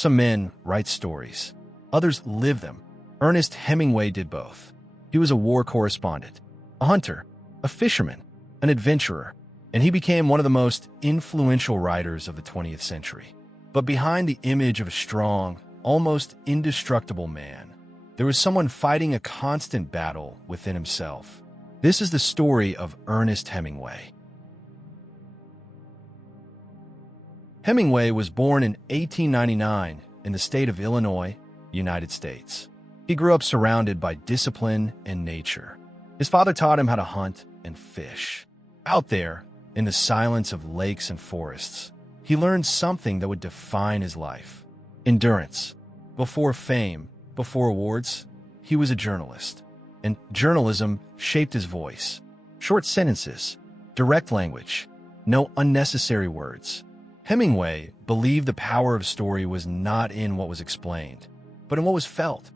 Some men write stories. Others live them. Ernest Hemingway did both. He was a war correspondent, a hunter, a fisherman, an adventurer, and he became one of the most influential writers of the 20th century. But behind the image of a strong, almost indestructible man, there was someone fighting a constant battle within himself. This is the story of Ernest Hemingway. Hemingway was born in 1899 in the state of Illinois, United States. He grew up surrounded by discipline and nature. His father taught him how to hunt and fish. Out there, in the silence of lakes and forests, he learned something that would define his life: endurance. Before fame, before awards, he was a journalist. And journalism shaped his voice. Short sentences, direct language, no unnecessary words. Hemingway believed the power of story was not in what was explained, but in what was felt.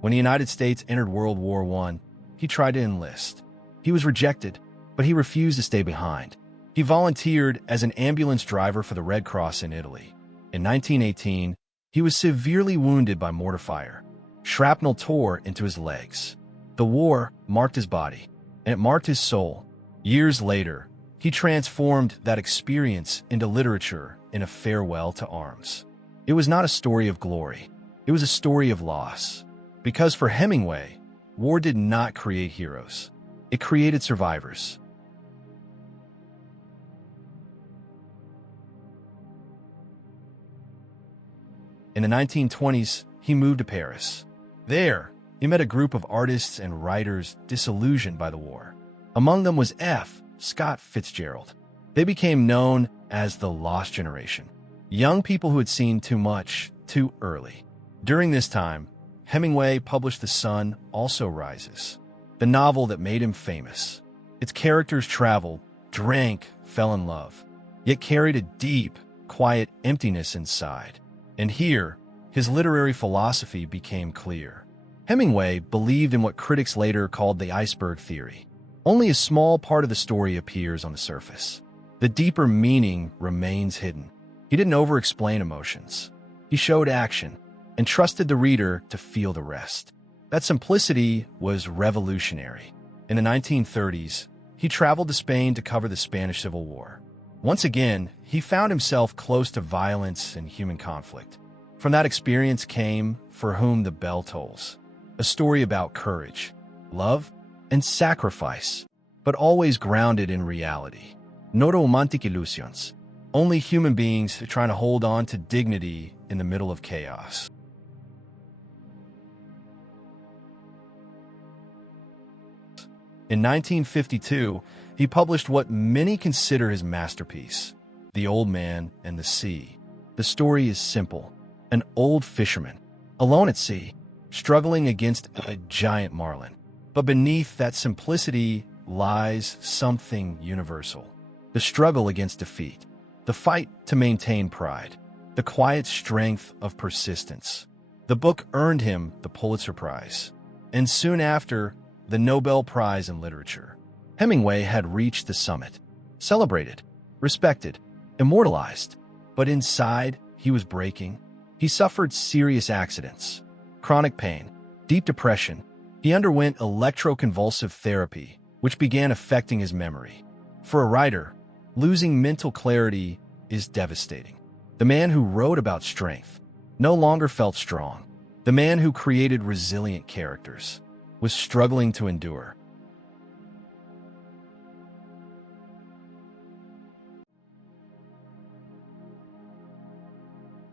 When the United States entered World War I, he tried to enlist. He was rejected, but he refused to stay behind. He volunteered as an ambulance driver for the Red Cross in Italy. In 1918, he was severely wounded by mortar fire. Shrapnel tore into his legs. The war marked his body, and it marked his soul. Years later, he transformed that experience into literature in A Farewell to Arms. It was not a story of glory. It was a story of loss. Because for Hemingway, war did not create heroes. It created survivors. In the 1920s, he moved to Paris. There, he met a group of artists and writers disillusioned by the war. Among them was F. Scott Fitzgerald. They became known as the Lost Generation, young people who had seen too much too early. During this time, Hemingway published The Sun Also Rises, the novel that made him famous. Its characters traveled, drank, fell in love, yet carried a deep, quiet emptiness inside. And here, his literary philosophy became clear. Hemingway believed in what critics later called the iceberg theory. Only a small part of the story appears on the surface. The deeper meaning remains hidden. He didn't over-explain emotions. He showed action and trusted the reader to feel the rest. That simplicity was revolutionary. In the 1930s, he traveled to Spain to cover the Spanish Civil War. Once again, he found himself close to violence and human conflict. From that experience came For Whom the Bell Tolls, a story about courage, love, and sacrifice, but always grounded in reality. No romantic illusions, only human beings trying to hold on to dignity in the middle of chaos. In 1952, he published what many consider his masterpiece, The Old Man and the Sea. The story is simple. An old fisherman, alone at sea, struggling against a giant marlin. But beneath that simplicity lies something universal. The struggle against defeat, the fight to maintain pride, the quiet strength of persistence. The book earned him the Pulitzer Prize, and soon after, the Nobel Prize in Literature. Hemingway had reached the summit, celebrated, respected, immortalized. But inside, he was breaking. He suffered serious accidents, chronic pain, deep depression. He underwent electroconvulsive therapy, which began affecting his memory. For a writer, losing mental clarity is devastating. The man who wrote about strength no longer felt strong. The man who created resilient characters was struggling to endure.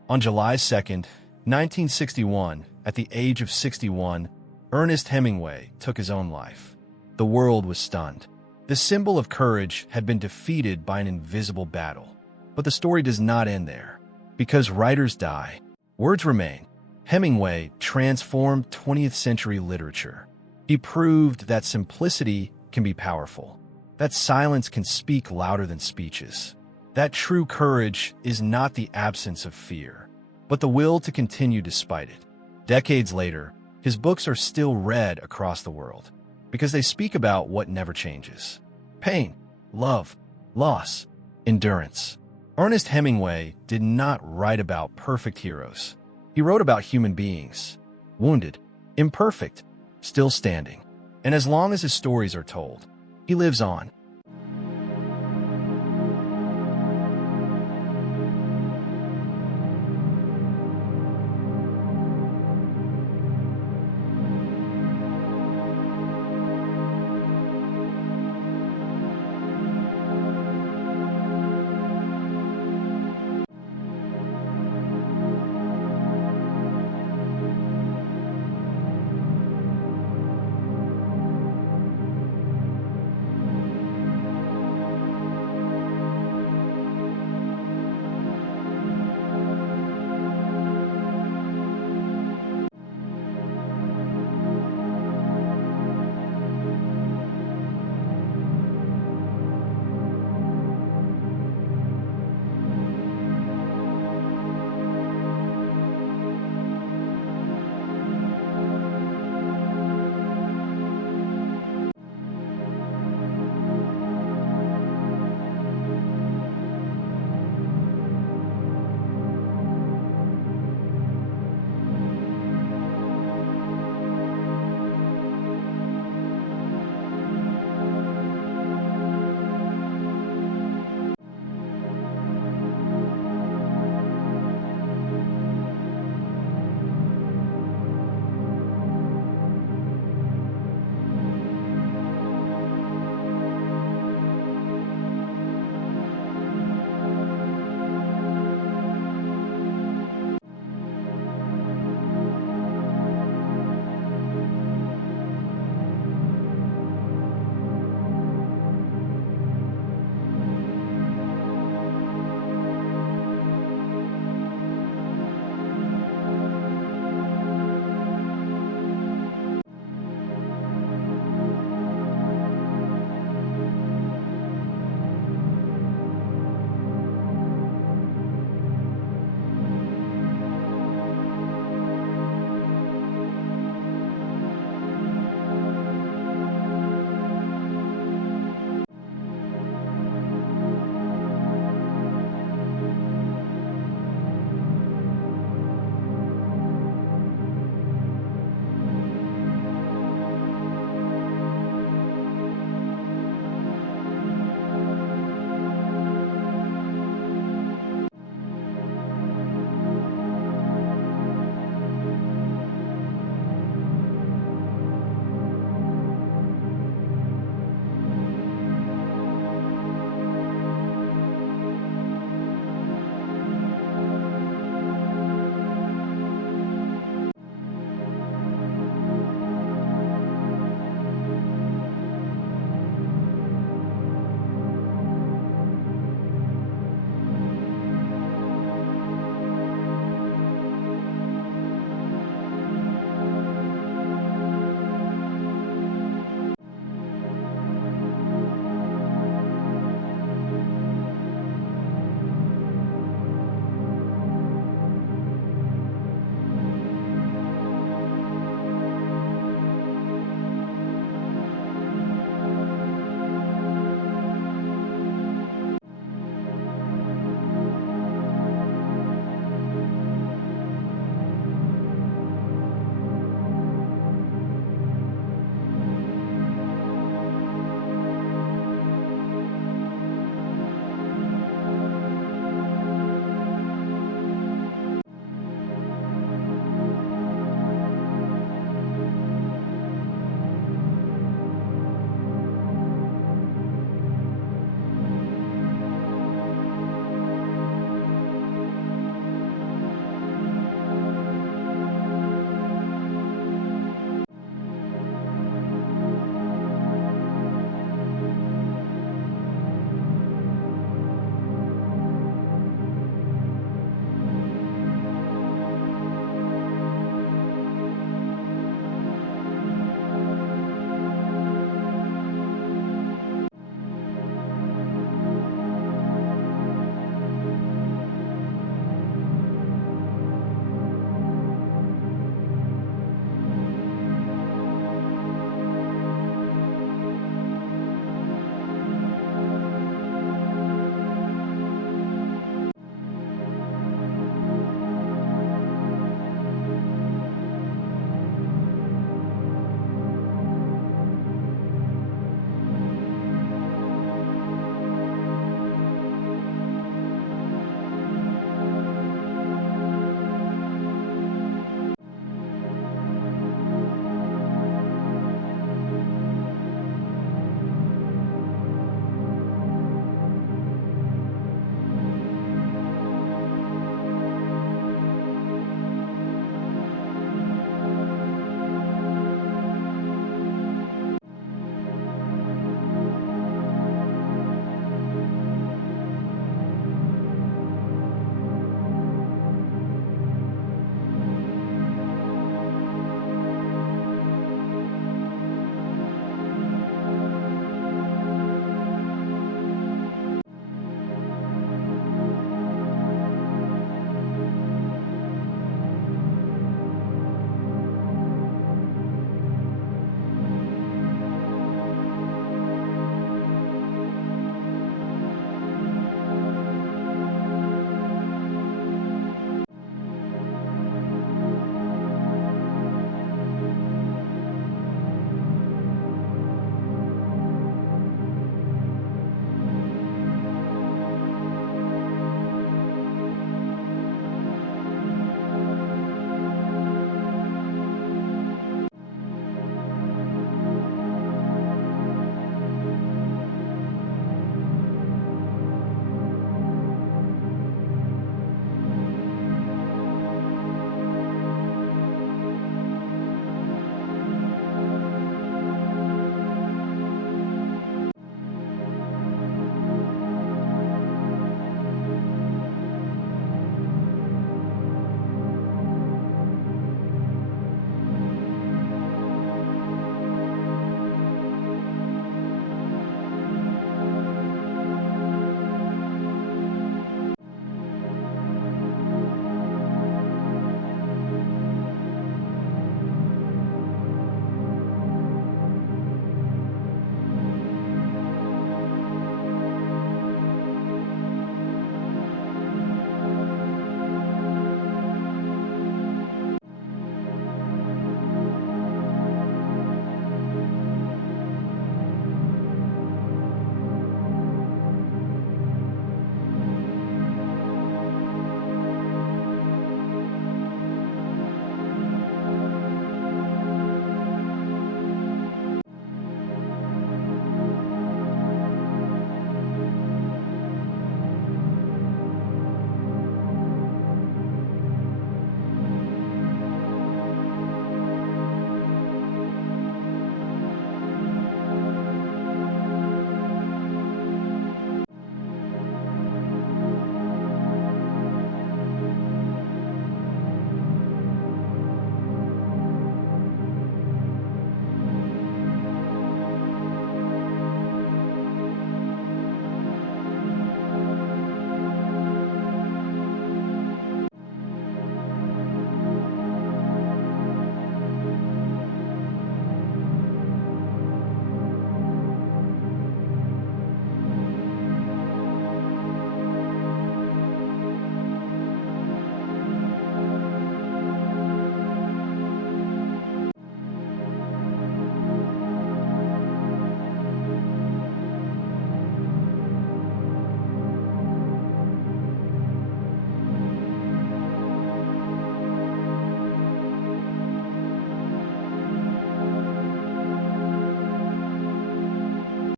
On July 2nd, 1961, at the age of 61, Ernest Hemingway took his own life. The world was stunned. The symbol of courage had been defeated by an invisible battle. But the story does not end there. Because writers die, words remain. Hemingway transformed 20th century literature. He proved that simplicity can be powerful, that silence can speak louder than speeches, that true courage is not the absence of fear, but the will to continue despite it. Decades later, his books are still read across the world because they speak about what never changes: pain, love, loss, endurance. Ernest Hemingway did not write about perfect heroes. He wrote about human beings, wounded, imperfect, still standing. And as long as his stories are told, he lives on.